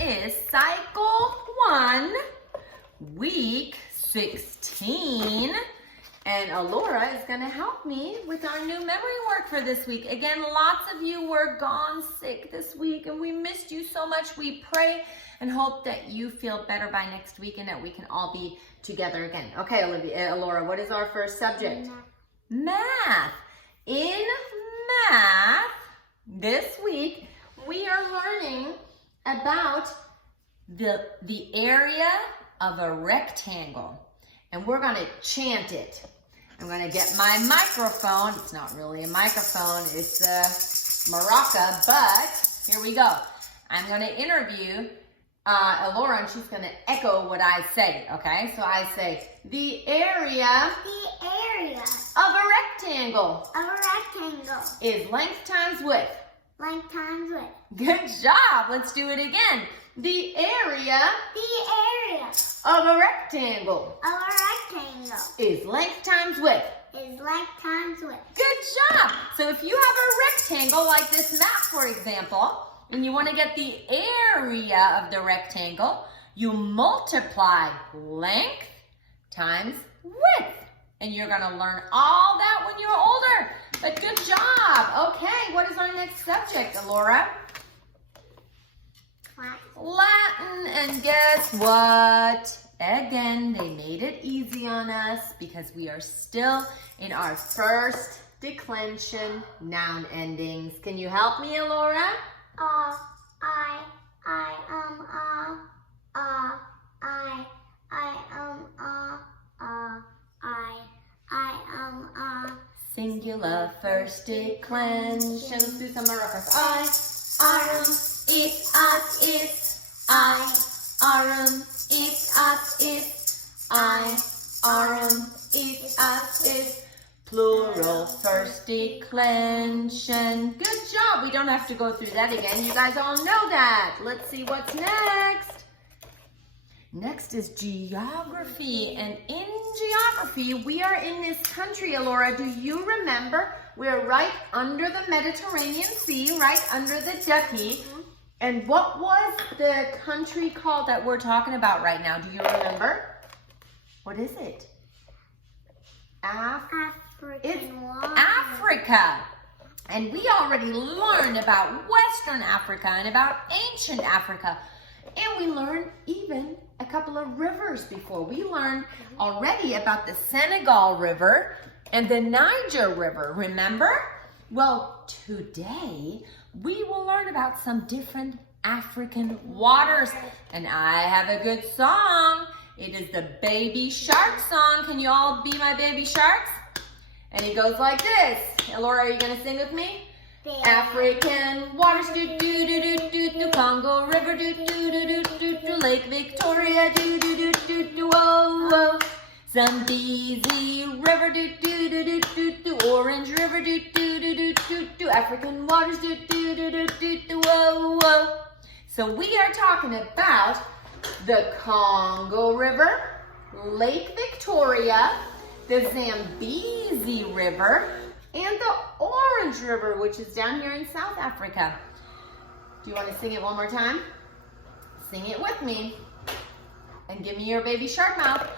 is cycle 1, week 16. And Alora is going to help me with our new memory work for this week. Again, lots of you were gone sick this week and we missed you so much. We pray and hope that you feel better by next week and that we can all be together again. Okay, Alora, what is our first subject? Math. In math, this week, we are learning about the area of a rectangle. And we're going to chant it. I'm going to get my microphone. It's not really a microphone. It's a maraca, but here we go. I'm going to interview Alora, and she's going to echo what I say, okay? So I say, the area of a rectangle is length times width. Good job. Let's do it again. The area of a rectangle is length times width. Good job. So if you have a rectangle like this map, for example, and you want to get the area of the rectangle, you multiply length times width. And you're going to learn all that when you're older. But good job. Okay, what is our next subject, Alora? Latin. And guess what? Again, they made it easy on us because we are still in our first declension noun endings. Can you help me, Alora? Singular first declension. Let's do some maracas. It, us, it. It, us, it. Plural first declension. Good job. We don't have to go through that again. You guys all know that. Let's see what's next. Next is geography. And in geography, we are in this country, Alora. Do you remember? We're right under the Mediterranean Sea, right under the Turkey. And what was the country called that we're talking about right now? Do you remember? What is it? It's Africa. And we already learned about Western Africa and about ancient Africa. And we learned even a couple of rivers before. We learned already about the Senegal River and the Niger River, remember? Well, today we will learn about some different African waters. And I have a good song. It is the Baby Shark song. Can you all be my baby sharks? And it goes like this. Alora, are you going to sing with me? African waters, do do do do do do. Congo River, do do do do do do. Lake Victoria, do do do do do. Whoa whoa. Zambezi River, do do do do do do. Orange River, do do do do do do. African waters, do do do do do do. Whoa whoa. So we are talking about the Congo River, Lake Victoria, the Zambezi River, and the Orange River, which is down here in South Africa. Do you want to sing it one more time? Sing it with me. And give me your baby shark mouth.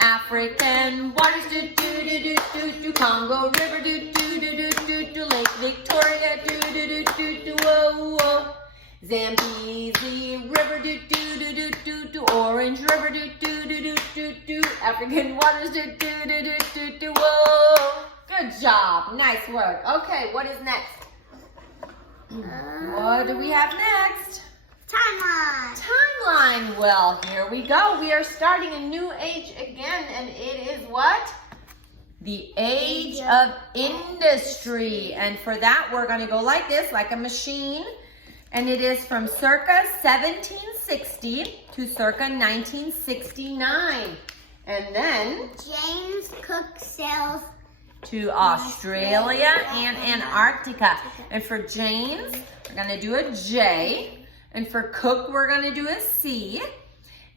African waters, do do do do do do. Congo River, do do do do do do. Lake Victoria, do do do do do. Whoa whoa. Zambezi River, do do do do do do. Orange River, do do do do do do. African waters, do do do do do do. Whoa. Good job. Nice work. Okay, what is next? What do we have next? Timeline. Well, here we go. We are starting a new age again, and it is what? The age of industry. And for that, we're going to go like this, like a machine. And it is from circa 1760 to circa 1969. And then James Cook sails to Australia and Antarctica. And for James, we're going to do a J. And for Cook, we're going to do a C.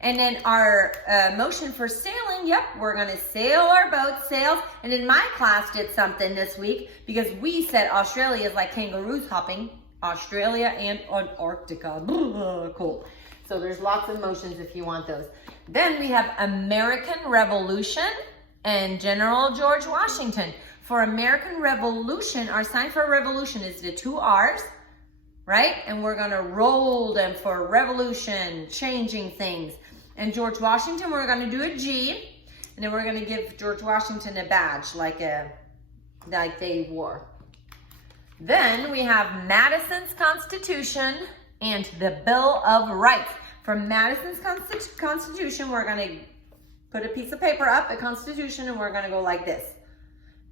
And then our motion for sailing, yep, we're going to sail our boat, sail. And in my class did something this week because we said Australia is like kangaroos hopping. Australia and Antarctica. Cool. So there's lots of motions if you want those. Then we have American Revolution and General George Washington. For American Revolution, our sign for revolution is the 2 R's, right? And we're gonna roll them for revolution, changing things. And George Washington, we're gonna do a G, and then we're gonna give George Washington a badge like they wore. Then we have Madison's Constitution and the Bill of Rights. For Madison's Constitution, we're gonna put a piece of paper up, a Constitution, and we're gonna go like this.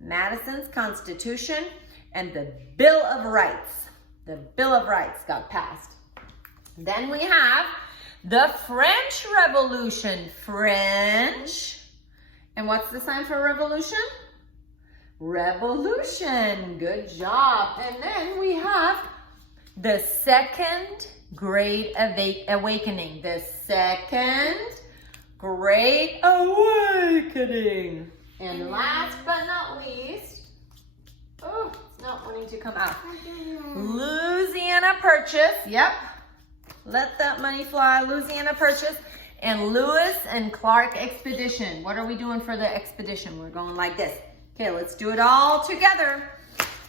Madison's Constitution and the Bill of Rights. The Bill of Rights got passed. Then we have the French Revolution. French. And what's the sign for revolution? Revolution. Good job. And then we have the Second Great Awakening. The Second Great Awakening. And last but not least, oh, it's not wanting to come out. Louisiana Purchase. Yep. Let that money fly. Louisiana Purchase. And Lewis and Clark Expedition. What are we doing for the expedition? We're going like this. Okay, let's do it all together.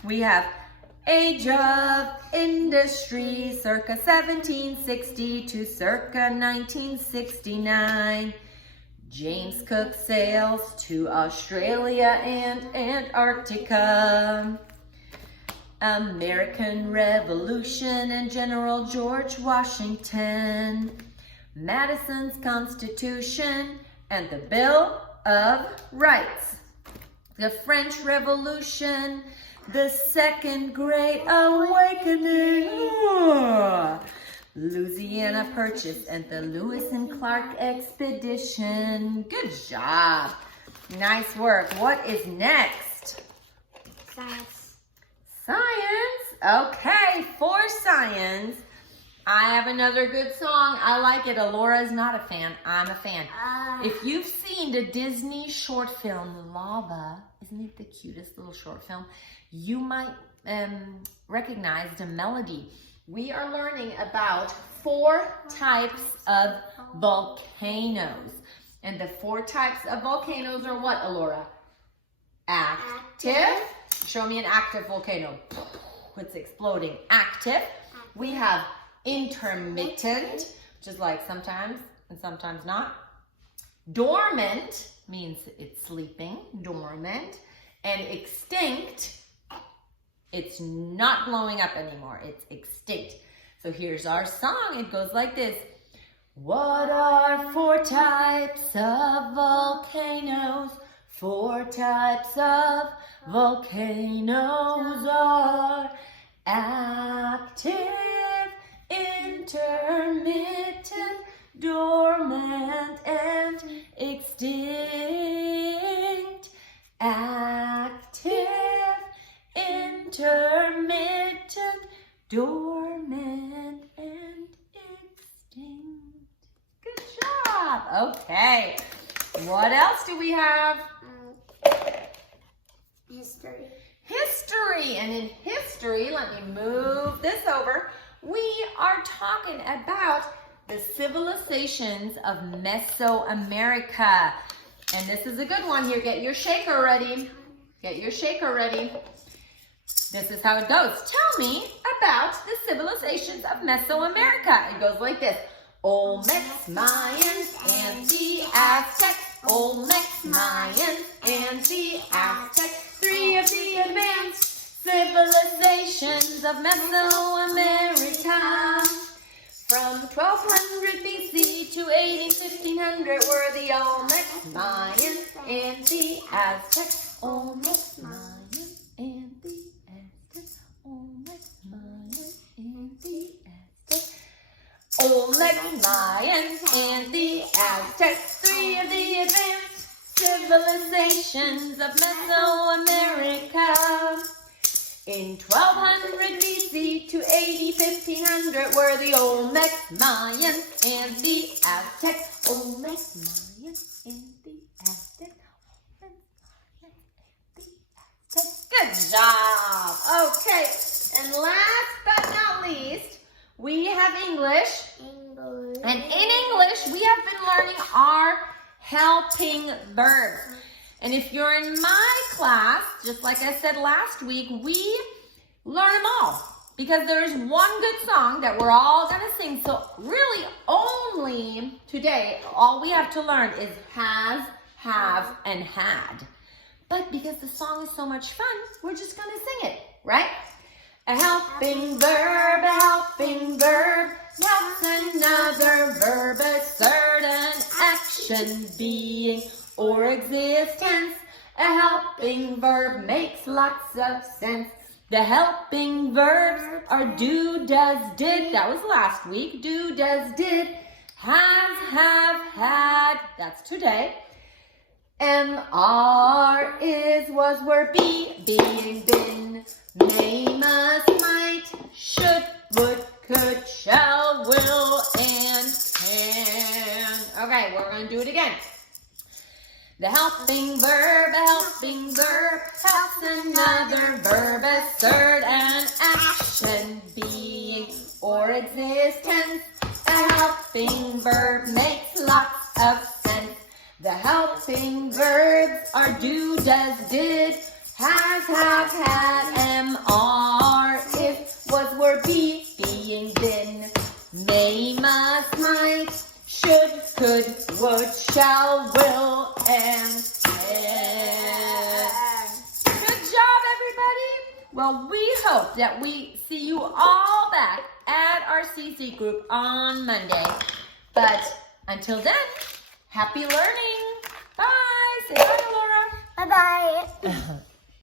We have Age of Industry, circa 1760 to circa 1969. James Cook sails to Australia and Antarctica. American Revolution and General George Washington. Madison's Constitution and the Bill of Rights. The French Revolution, the Second Great Awakening. Louisiana Purchase and the Lewis and Clark Expedition. Good job. Nice work. What is next? Science. Science. Okay, for science, I have another good song. I like it. Alora is not a fan. I'm a fan. If you've seen the Disney short film, Lava, isn't it the cutest little short film? You might recognize the melody. We are learning about 4 types of volcanoes. And the 4 types of volcanoes are what, Alora? Active. Show me an active volcano. It's exploding. Active. We have intermittent, which is like sometimes and sometimes not. Dormant means it's sleeping, dormant. And extinct, it's not blowing up anymore, it's extinct. So here's our song, it goes like this. What are 4 types of volcanoes? 4 types of volcanoes are active, intermittent, dormant, and extinct. Active, intermittent, dormant, and extinct. Good job. Okay. What else do we have? History. History. And in history, let me move this over. We are talking about the civilizations of Mesoamerica. And this is a good one here. Get your shaker ready. Get your shaker ready. This is how it goes. Tell me about the civilizations of Mesoamerica. It goes like this. Olmecs, Mayans, and the Aztecs. Olmecs, Mayans, and the Aztecs. 3 of the advanced civilizations of Mesoamerica. From 1200 BC to 1500 were the Olmecs, Mayans, and the Aztecs. Olmecs, Mayans, and the Aztecs. Olmecs, Mayans, and the Aztecs. Olmecs, Mayans, and the Aztecs. 3 of the advanced civilizations of Mesoamerica. In 1200 BC to 1500 were the Olmecs, Mayans, and the Aztecs. Olmecs, Mayans, and the Aztecs. Olmecs, Mayans, and the Aztecs. Good job. Okay, and last but not least, we have English. English. And in English, we have been learning our helping verbs. And if you're in my class, just like I said last week, we learn them all. Because there's one good song that we're all going to sing. So really, only today, all we have to learn is has, have, and had. But because the song is so much fun, we're just going to sing it, right? A helping verb, helps another verb, assert an action, being, or existence. A helping verb makes lots of sense. The helping verbs are do, does, did. That was last week. Do, does, did. Has, have, had. That's today. Am, are, is, was, were, be, being, been, may, must, might, should, would, could, shall, will, and can. Okay, we're going to do it again. The helping verb, helps another verb, assert an action, being, or existence. A helping verb makes lots of sense. The helping verbs are do, does, did, has, have, had, am, are, if, was, were, be, being, been, may, must, might, should, could, would, shall, will, and can. Good job, everybody. Well, we hope that we see you all back at our CC group on Monday. But until then, happy learning. Bye. Say bye, Laura. Bye-bye.